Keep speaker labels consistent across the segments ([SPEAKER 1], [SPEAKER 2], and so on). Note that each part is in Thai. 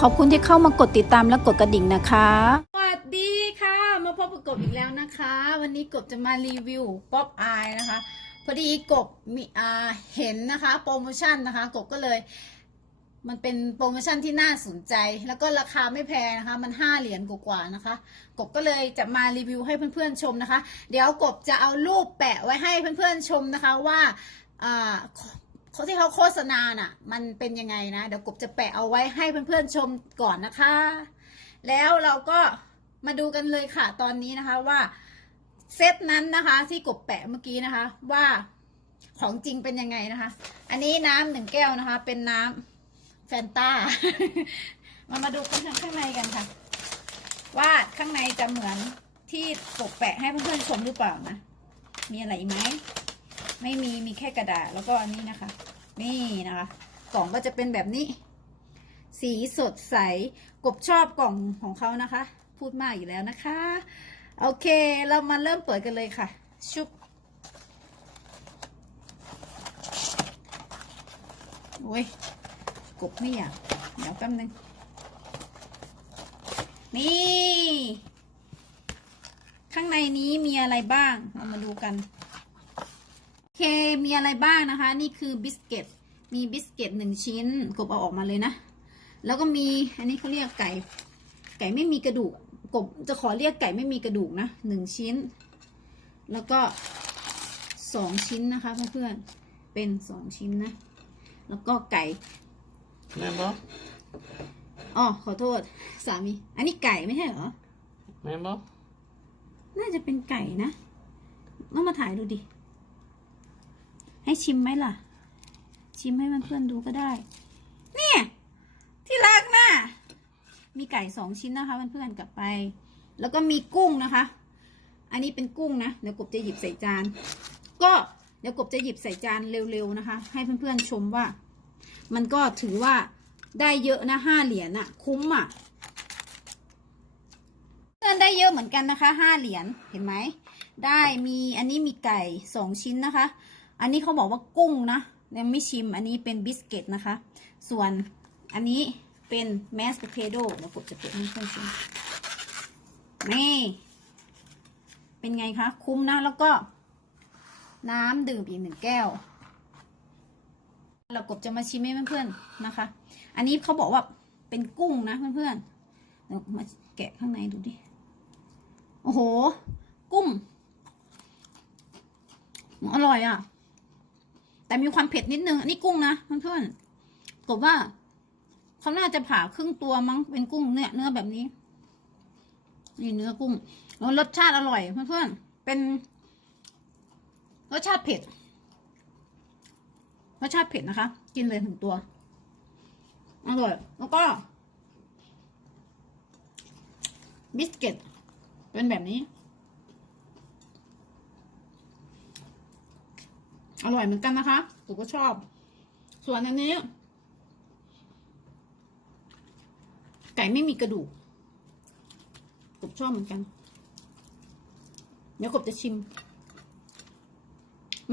[SPEAKER 1] ขอบคุณที่เข้ามากดติดตามและกดกระดิ่งนะคะ สวัสดีค่ะ มาพบกับกบอีกแล้วนะคะ วันนี้กบจะมารีวิวป๊อปอายนะคะ พอดีกบมีอ่าเห็นนะคะ โปรโมชั่นนะคะ กบก็เลย มันเป็นโปรโมชั่นที่น่าสนใจ แล้วก็ราคาไม่แพงนะคะ มัน5เหรียญกว่าๆนะคะ กบก็เลยจะมารีวิวให้เพื่อนๆชมนะคะ เดี๋ยวกบจะเอารูปแปะไว้ให้เพื่อนๆชมนะคะว่าอ่าเขา ที่เขาโฆษณาน่ะ มันเป็นยังไงนะ เดี๋ยวกบจะแปะเอาไว้ให้เพื่อนๆชมก่อนนะคะ แล้วเราก็มาดูกันเลยค่ะตอนนี้นะคะว่าเซตนั้นนะคะ ที่กบแปะเมื่อกี้นะคะ ว่าของจริงเป็นยังไงนะคะ อันนี้น้ำหนึ่งแก้วนะคะ เป็นน้ำแฟนตามามาดูกันข้างในกันค่ะ ว่าข้างในจะเหมือนที่กบแปะให้เพื่อนๆชมหรือเปล่านะ มีอะไรไหม ไม่มีมีแค่กระดาษแล้วก็อันนี้นะคะ นี่นะคะกล่องก็จะเป็นแบบนี้ สีสดใสกบชอบกล่องของเขานะคะ พูดมากอยู่แล้วนะคะ โอเคเรามาเริ่มเปิดกันเลยค่ะ ชุบโอ้ยกบไม่อยากเดี๋ยวแป๊บนึง นี่ ข้างในนี้มีอะไรบ้าง เรามาดูกัน มีอะไรบ้างนะคะ นี่คือบิสกิตมีบิสกิตหนึ่งชิ้น กบเอาออกมาเลยนะ แล้วก็มีอันนี้เขาเรียกไก่ ไก่ไม่มีกระดูก กบจะขอเรียกไก่ไม่มีกระดูกนะหนึ่งชิ้น แล้วก็สองชิ้นนะคะเพื่อนๆเป็นสองชิ้นนะ แล้วก็ไก่
[SPEAKER 2] Member?
[SPEAKER 1] อ๋อขอโทษสามี อันนี้ไก่ไม่ใช่เหรอ
[SPEAKER 2] Member?
[SPEAKER 1] น่าจะเป็นไก่นะต้องมาถ่ายดูดิ ให้ชิมไหมล่ะ ชิมให้เพื่อนๆดูก็ได้ เนี่ย ที่รักนะมีไก่สองชิ้นนะคะเพื่อนๆกลับไป แล้วก็มีกุ้งนะคะ อันนี้เป็นกุ้งนะเดี๋ยวกบจะหยิบใส่จาน ก็เดี๋ยวกบจะหยิบใส่จานเร็วๆนะคะ ให้เพื่อนๆชมว่า มันก็ถือว่าได้เยอะนะห้าเหรียญอะคุ้มอะเพื่อนได้เยอะเหมือนกันนะคะห้าเหรียญเห็นไหมได้มีอันนี้มีไก่สองชิ้นนะคะ อันนี้เขาบอกว่ากุ้งนะยังไม่ชิมอันนี้เป็นบิสกิตนะคะ ส่วนอันนี้เป็นแมสเ p โดเดี๋ยวกดจะเปิดให้เพื่อนชิมนี่เป็นไงคะ คุ้มนะ แล้วก็ น้ำดื่มอีกหนึ่งแก้ว เรากบจะมาชิมให้เพื่อนๆนะคะ อันนี้เขาบอกว่าเป็นกุ้งนะเพื่อนๆเดี๋ยวมาแกะข้างในดูดิ โอ้โห กุ้ง อร่อยอะ แต่มีความเผ็ดนิดนึง อันนี้กุ้งนะเพื่อนๆกบว่าเขาน่าจะผ่าครึ่งตัวมั้งเป็นกุ้งเนี่ยเนื้อแบบนี้ นี่เนื้อกุ้งแล้วรสชาติอร่อยเพื่อนๆเป็นรสชาติเผ็ดรสชาติเผ็ดนะคะ กินเลยถึงตัวอร่อยแล้วก็บิสกิตเป็นแบบนี้ อร่อยเหมือนกันนะคะผมก็ชอบ ส่วนอันนี้ ไก่ไม่มีกระดูกผมชอบเหมือนกัน เดี๋ยวกบจะชิม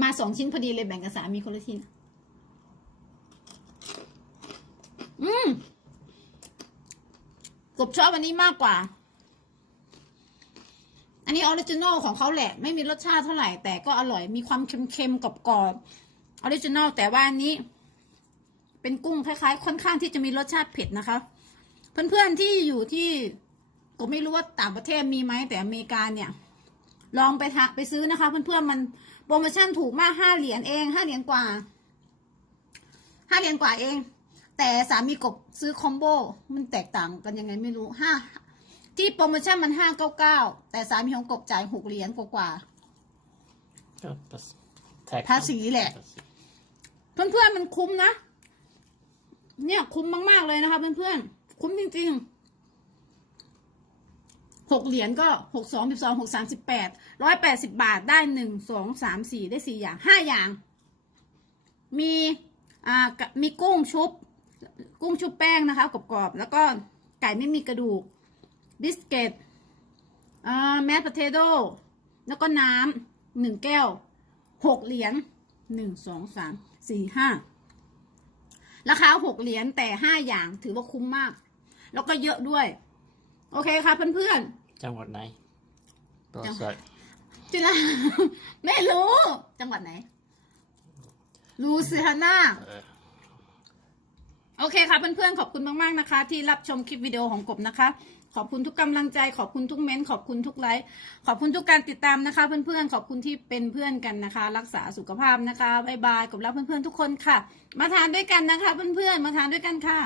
[SPEAKER 1] มาสองชิ้นพอดีเลยแบ่งกับสามีคนละชิ้นอืมกบชอบอันนี้มากกว่า นนี้ออริจินอลของเขาแหละ ไม่มีรสชาติเท่าไหร่ แต่ก็อร่อยมีความเค็มๆกรอบๆออริจินอลแต่ว่านี้ เป็นกุ้งคล้ายๆ ค่อนข้างที่จะมีรสชาติเผ็ดนะคะ เพื่อนๆที่อยู่ที่ก็ไม่รู้ว่าต่างประเทศมีไหมแต่อเมริกาเนี่ย ลองไปทะไปซื้อนะคะ เพื่อนๆมันโปรโมชั่นถูกมากห้าเหรียญเองห้าเหรียญกว่าห้าเหรียญกว่าเอง แต่สามีกบซื้อคอมโบมันแตกต่างกันยังไงไม่รู้ห้า ที่โปรโมชั่นมันห้าเก้าเก้าแต่สามีของกบจ่ายหกเหรียญกว่า
[SPEAKER 2] Ja, pass. Tack.
[SPEAKER 1] ๆภาษีแหละเพื่อนๆมันคุ้มนะ เนี่ยคุ้มมาก ๆ เลยนะคะเพื่อนๆคุ้มจริงๆหกเหรียญก็หกสองสิบสองหกสามสิบแปดร้อยแปดสิบาทได้หนึ่งสองสามสี่ได้สี่อย่างห้าอย่าง มีอ่ากะมีกุ้งชุบ กุ้งชุบแป้งนะคะกรอบๆแล้วก็ไก่ไม่มีกระดูก บิสกิตอ่าแมสพาเทโดแล้วก็น้ำหนึ่งแก้วหกเหรียญหนึ่งสองสามสี่ห้าราคาหกเหรียญแต่ห้าอย่างถือว่าคุ้มมาก แล้วก็เยอะด้วย โอเคค่ะเพื่อน
[SPEAKER 2] จังหวัดไหนตัว
[SPEAKER 1] จัง
[SPEAKER 2] ใส่
[SPEAKER 1] ๆจินะไม่รู้ จังหวัดไหน ลูเซียนา
[SPEAKER 2] เออ
[SPEAKER 1] โอเคค่ะเพื่อนๆ ขอบคุณมาก ๆ นะคะ ที่รับชมคลิปวิดีโอของกบนะคะ ขอบคุณทุกกำลังใจ ขอบคุณทุกเม้นต์ขอบคุณทุกไลค์ขอบคุณทุกการติดตามนะคะ เพื่อนๆ ขอบคุณที่เป็นเพื่อนกันนะคะ รักษาสุขภาพนะคะบายบายกบรักเพื่อนๆทุกคนค่ะ มาทานด้วยกันนะคะ เพื่อนๆมาทานด้วยกันค่ะ